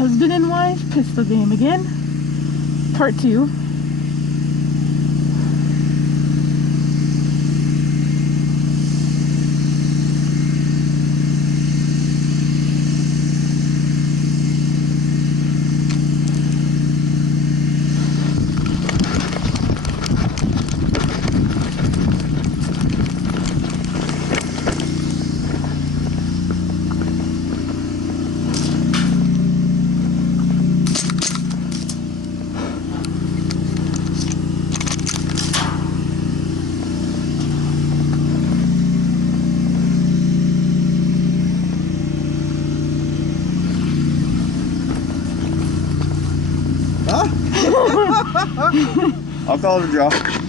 husband and wife pistol game again. Part 2. I'll call it a draw.